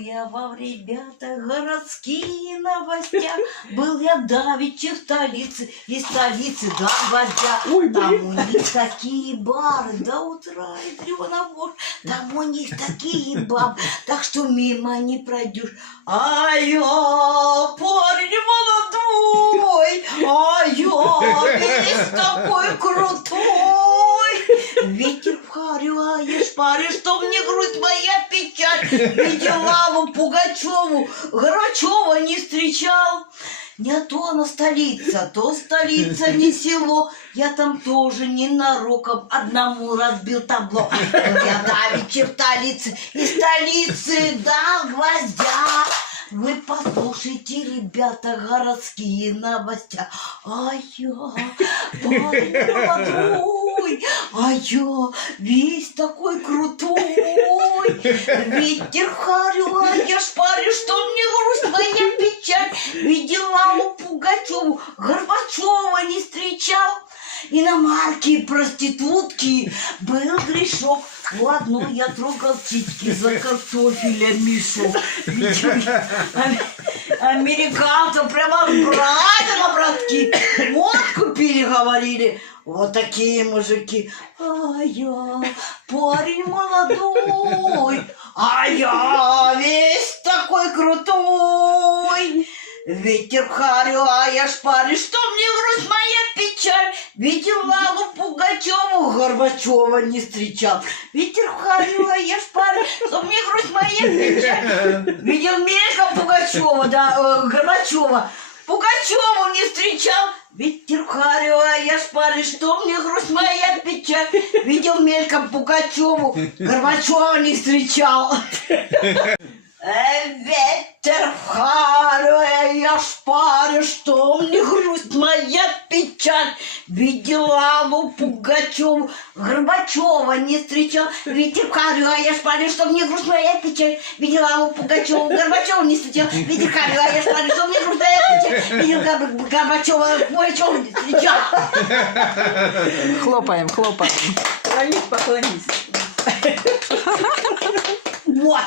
я вам, ребята, городские новостя. Был я давеча в столице, из столицы до гвоздя. Там у них такие бары до утра и трёна. Там у них такие бабы, так что мимо не пройдешь. А я парень молодой, а я весь такой крутой. Ветер в харю, а я шпарю, что мне грусть моя печаль. Видела его Пугачеву, Горбачева не встречал. Не то она столица, то столица не село. Я там тоже ненароком одному разбил табло. Я давеча в столице, из столицы до гвоздя. Вы послушайте, ребята, городские новостя. А я парень молодой, а я весь такой крутой. Ветер харю, а я шпарю, что мне грусть моя печаль. Видела у Пугачеву, Горбачева не встречал. И на марке проститутки был грешок. У одной я трогал титьки за картофелем мешок. Американцы прямо братья на братки водку переговорили. Вот такие мужики. А я парень молодой, а я весь такой крутой. Ветер в харю, а я шпарю, что мне грусть моя печаль. Видела у Пугачеву, Горбачева не встречал. Ветер в харю, а я шпарю, что мне грусть моя печаль. Видел мельком Пугачева, да, Горбачева. Пугачеву не встречал. Ветер в харю, а я шпарю, что мне грусть моя печаль. Видел мельком Пугачеву, Горбачева не встречал. Ветер в харю, а я шпарю, что мне грусть моя печаль. Видела у Пугачеву, Горбачева не встречал. Ветер в харю, а я шпарю, что мне грусть моя печаль. Видела у Пугачева, Горбачева не встречал. Ветер в харю, а я шпарю, что мне грусть моя печаль. Видела Горбачева, Пугачева не встречал. Хлопаем, хлопаем. Поклонись, поклонись. Вот.